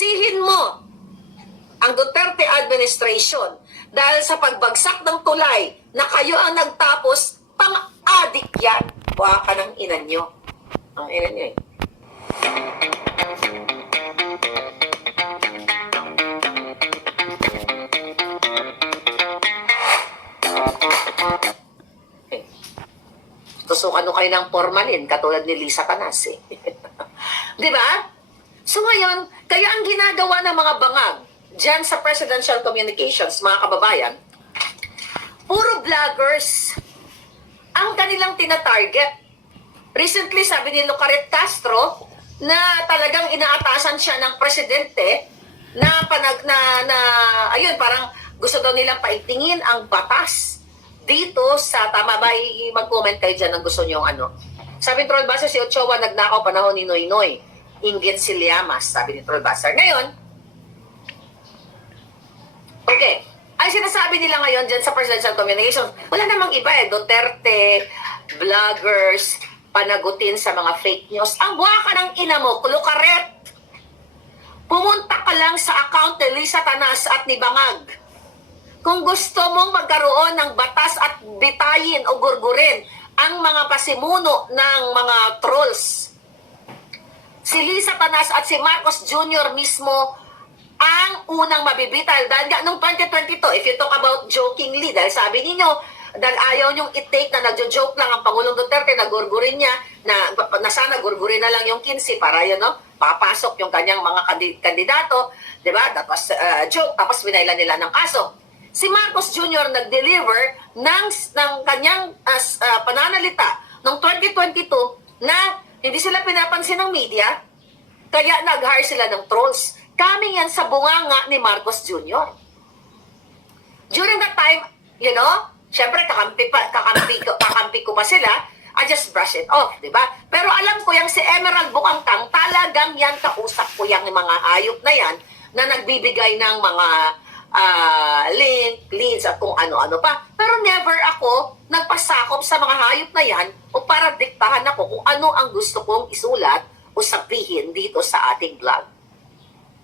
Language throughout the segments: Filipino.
sisihin mo ang Duterte administration dahil sa pagbagsak ng tulay na kayo ang nagtapos, pang-adik yan. Buha ka ng ina nyo. Ang ina nyo eh. Tusukan nyo kayo ng formalin, katulad ni Lisa Canas eh. Di ba? So ngayon, kaya ang ginagawa ng mga bangag dyan sa presidential communications, mga kababayan, puro vloggers ang kanilang tinatarget. Recently, sabi ni Lucaret Castro na talagang inaatasan siya ng presidente na ayun, parang gusto daw nilang paigtingin ang batas dito sa, tama ba, mag-comment kayo dyan ang gusto nyo ano. Sabi ni Trollbuster, si Ochoa nagnakaw panahon ni Noynoy. Inggit si Llamas, sabi ni Trollbuster. Ngayon, okay, ay sinasabi nila ngayon dyan sa presidential communications, wala namang iba eh, Duterte, vloggers, panagutin sa mga fake news. Ang buha ka ng ina mo, Lucaret. Pumunta ka lang sa account ni Lisa Canas at ni Bangag. Kung gusto mong magkaroon ng batas at bitayin o gurgurin ang mga pasimuno ng mga trolls, si Lisa Canas at si Marcos Jr. mismo ang unang mabibitay. Dahil nga, noong 2022, if you talk about jokingly, dahil sabi ninyo, dahil ayaw nyong i-take na nagjo-joke lang ang Pangulong Duterte, na gurgurin niya, na sana gurgurin na lang yung 15 para yun, no? Papasok yung kanyang mga kandidato, di ba? That was joke, tapos winailan nila ng kaso. Si Marcos Jr. nag-deliver ng kanyang pananalita noong 2022 na hindi sila pinapansin ng media, kaya nag-hire sila ng trolls. Kami yan sa bunganga ni Marcos Jr. During that time, you know, syempre kakampi ko pa sila, I just brush it off, di ba? Pero alam ko yung si Emerald Bukangkang, talagang yan, kausap ko yung mga hayop na yan na nagbibigay ng mga leads at kung ano-ano pa. Pero never ako nagpasakop sa mga hayop na yan o para diktahan ako kung ano ang gusto kong isulat o sabihin dito sa ating vlog.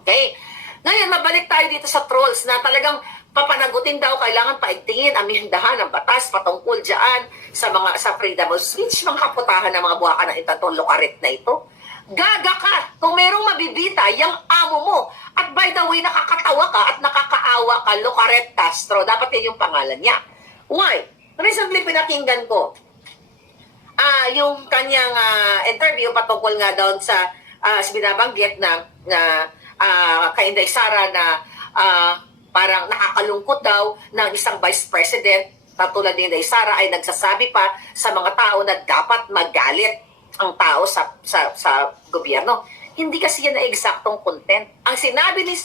Okay? Ngayon, mabalik tayo dito sa trolls na talagang papanagutin daw, kailangan paigtingin, amendahan ang batas patungkol dyan sa freedom of speech, mga kaputahan ng mga buwaka ng itatong Lucaret na ito. Gaga ka kung merong mabibita yung amo mo. At by the way, nakakatawa ka at nakakaawa ka, Lucaret Castro. Dapat yun yung pangalan niya. Why? Recently, pinakinggan ko yung kanyang interview patungkol nga doon sa binabanggit na kay Inday Sara na parang nakakalungkot daw ng isang vice president katulad ni Inday Sara ay nagsasabi pa sa mga tao na dapat magalit ang tao sa gobyerno. Hindi kasi yan na eksaktong content. Ang sinabi ni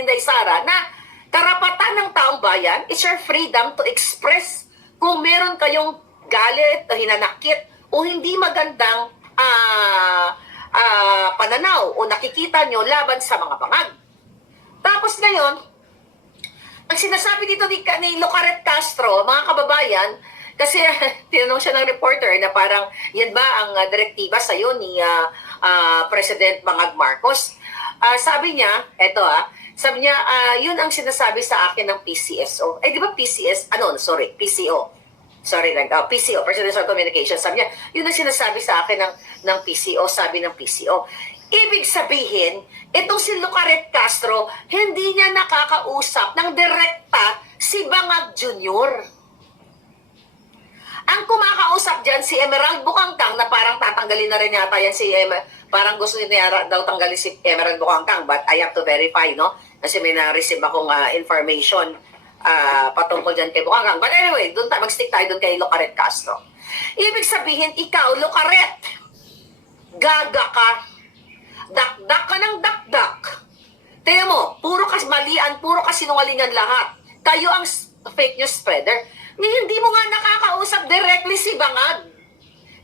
Inday Sara na karapatan ng taong bayan, it's your freedom to express kung meron kayong galit o hinanakit o hindi magandang pananaw o nakikita nyo laban sa mga bangag. Tapos ngayon, ang sinasabi dito ni Lucaret Castro, mga kababayan, kasi tinanong siya ng reporter na parang, yan ba ang direktiba sa'yo ni President Bangag Marcos? Sabi niya, sabi niya, yun ang sinasabi sa akin ng PCSO. Di ba PCS? PCO. PCO, Presidential Communications. Sabi niya, yun ang sinasabi sa akin ng PCO, sabi ng PCO. Ibig sabihin, itong si Lucaret Castro, hindi niya nakakausap ng direkta si Bangag Jr. Ang kumakausap dyan, si Emerald Bukangkang, na parang tatanggalin na rin yata yan parang gusto niya daw tanggalin si Emerald Bukangkang, but I have to verify, no? Kasi may na-receive akong information patungkol dyan kay Bukangkang. But anyway, mag-stick tayo doon kay Lucaret Castro. Ibig sabihin, ikaw, Lucaret, gaga ka, dakdak ka ng dakdak. Tingnan mo, puro malian, puro kasinungalingan lahat. Kayo ang fake news spreader. Hindi mo nga nakakausap directly si Bangag.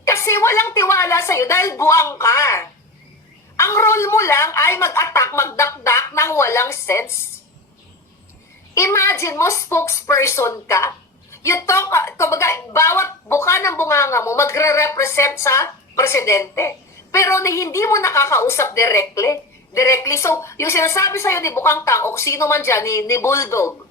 Kasi walang tiwala sa'yo dahil buwang ka. Ang role mo lang ay mag-attack, magdakdak ng walang sense. Imagine mo, spokesperson ka. You talk, kumbaga, bawat buka ng bunganga mo magre-represent sa presidente. Pero hindi mo nakakausap directly So, yung sinasabi sa'yo ni Bukang Tang o sino man dyan, ni Bulldog,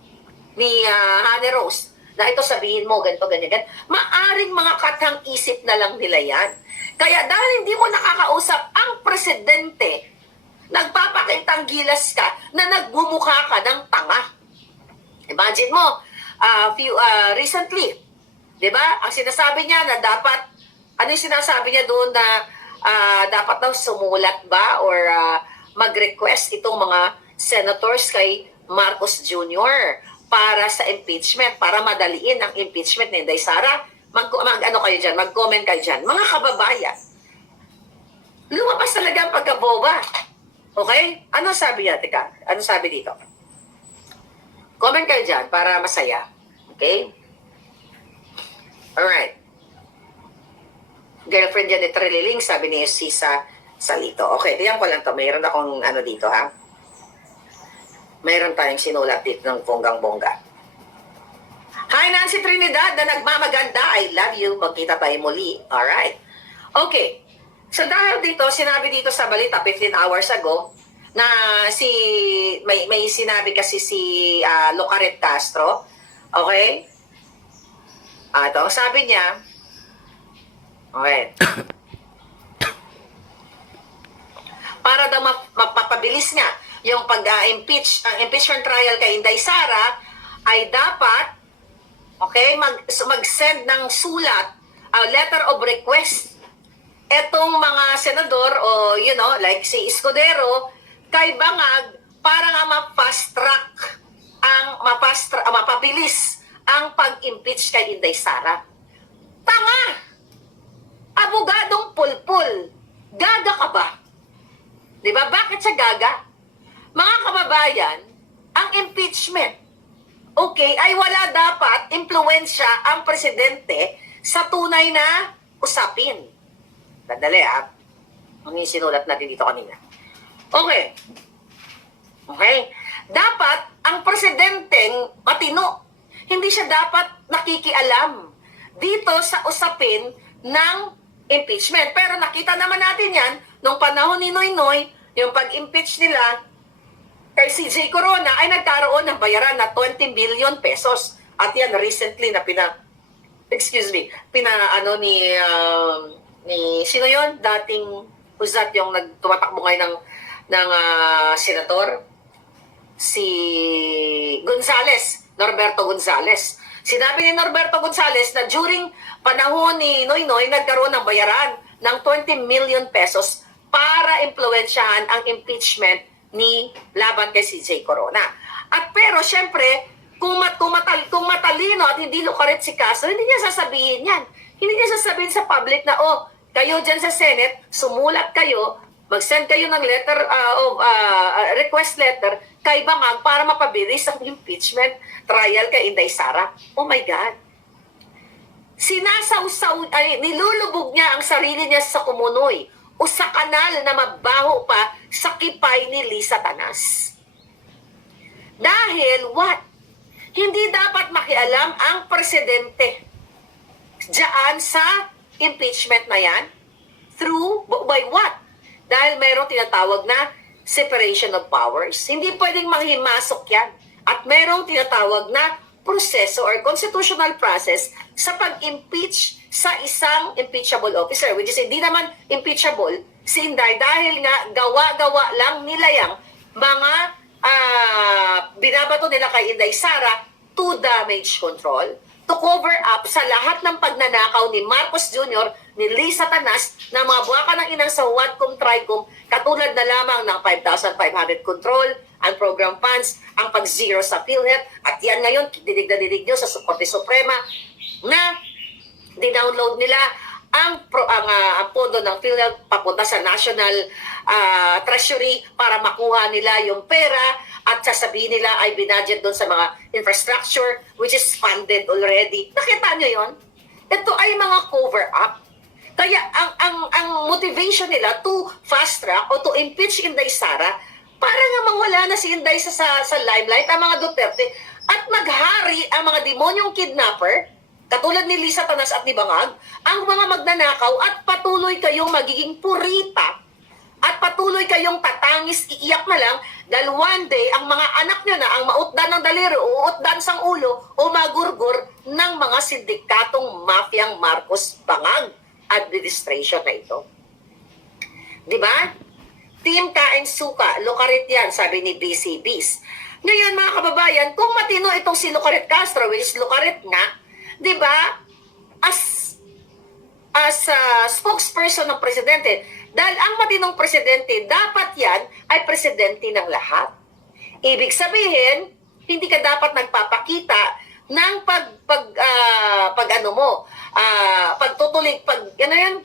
ni Honey Rose, na ito sabihin mo, ganito, ganyan, ganyan. Maaring mga katang isip na lang nila yan. Kaya dahil hindi mo nakakausap ang presidente, nagpapakitang gilas ka na nagbumukha ka ng tanga. Imagine mo, recently, di ba, ang sinasabi niya na dapat, ano yung sinasabi niya doon na dapat daw sumulat ba or mag-request itong mga senators kay Marcos Jr. para sa impeachment, para madaliin ang impeachment ni Inday Sara. Ano kayo dyan, mag-comment kayo dyan. Mga kababayan, lumabas talaga ang pagkaboba. Okay? Ano sabi niya? Teka, ano sabi dito? Comment kayo dyan para masaya. Okay? Alright. Girlfriend yan ni Trililing, sabi ni Sisa Salito. Okay, diyan ko lang to. Mayroon akong ano dito, ha? Mayroon tayong sinulat dito ng bonggang-bongga. Hi, Nancy Trinidad na nagmamaganda. I love you. Magkita tayo muli. Alright. Okay. So dahil dito, sinabi dito sa balita 15 hours ago na may sinabi kasi si Locaret Castro. Okay? Ito, sabi niya, okay. Para daw mapabilis nga yung pag-impeach, ang impeachment trial kay Inday Sara ay dapat mag-send ng sulat, letter of request, etong mga senador o like si Escudero kay Bangag para nga ma-fast track mapabilis ang pag-impeach kay Inday Sara. Tanga! Abogadong pulpul. Gaga ka ba? Diba? Bakit siya gaga? Mga kababayan, ang impeachment ay wala dapat impluwensya ang presidente sa tunay na usapin. Dadali ang sinulat natin dito kanina. Okay. Dapat ang presidenteng matino. Hindi siya dapat nakikialam dito sa usapin ng impeachment. Pero nakita naman natin yan nung panahon ni Noynoy, yung pag-impeach nila kay CJ Corona ay nagkaroon ng bayaran na 20 billion pesos. At yan recently na ni sino yon? Dating Uzat yung tumatakbo ngayon ng senador, si Norberto Gonzales. Sinabi ni Norberto Gonzales na during panahon ni Noynoy nagkaroon ng bayaran ng 20 million pesos para impluwensyahan ang impeachment ni laban kay CJ Corona. At pero syempre, kung matalino at hindi lukaret si Castro, hindi niya sasabihin yan. Hindi niya sasabihin sa public na, kayo dyan sa Senate, sumulat kayo, mag-send kayo ng letter request letter kay Bangag para mapabilis ang impeachment trial kay Inday Sara. Oh my God. Nilulubog niya ang sarili niya sa kumunoy o sa kanal na mabaho pa sa kipay ni Lisa Tanas. Dahil what? Hindi dapat makialam ang presidente diyan sa impeachment na yan. By what? Dahil mayroong tinatawag na separation of powers. Hindi pwedeng manghimasok yan. At mayroong tinatawag na proseso or constitutional process sa pag-impeach sa isang impeachable officer, which is hindi naman impeachable si Inday dahil nga gawa-gawa lang nila yung mga binabato nila kay Inday Sara to damage control, to cover up sa lahat ng pagnanakaw ni Marcos Jr., ni Lisa Tanas, na mga buwaka ng inang sa Wadcom Tricom, katulad na lamang ng 5,500 control, ang program funds, ang pag-zero sa PhilHealth, at yan ngayon, dinig na dinig nyo sa Korte Suprema, na dinownload nila ang pondo ng PhilHealth papunta sa National Treasury para makuha nila yung pera at sasabihin nila ay binudget doon sa mga infrastructure which is funded already. Nakita nyo yon? Ito ay mga cover-up. Kaya ang motivation nila to fast track o to impeach Inday Sara para nga mawala na si Inday sa limelight ang mga Duterte at maghari ang mga demonyong kidnapper katulad ni Lisa Tanas at ni Bangag, ang mga magnanakaw at patuloy kayong magiging purita At patuloy kayong tatangis, iiyak na lang dahil one day, ang mga anak nyo na ang mautdan ng daliri, uutdan sang ulo, o magurgur ng mga sindikatong mafiyang Marcos Bangag administration na ito. Di ba? Team Kain Suka, Lucarit yan, sabi ni BCBs. Ngayon mga kababayan, kung matino itong si Lucarit Castro, which is Lucarit nga, di ba, as spokesperson ng presidente, dahil ang matinong presidente, dapat yan ay presidente ng lahat. Ibig sabihin, hindi ka dapat nagpapakita ng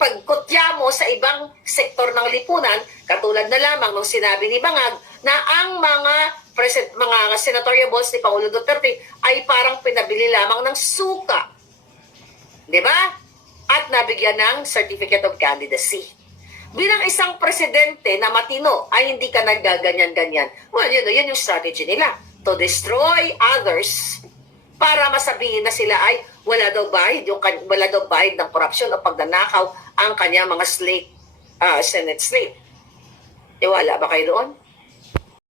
pagkutya mo sa ibang sektor ng lipunan, katulad na lamang nung sinabi ni Bangag na ang mga senatorial balls ni Pangulo Duterte ay parang pinabili lamang ng suka. 'Di ba? At nabigyan ng Certificate of Candidacy. Bilang isang presidente na matino ay hindi ka naggaganyan-ganyan. Well, yun yung strategy nila. To destroy others para masabihin na sila ay wala daw bahid ng korupsyon o pagnanakaw ang kanyang mga Senate slate. Wala ba kayo doon?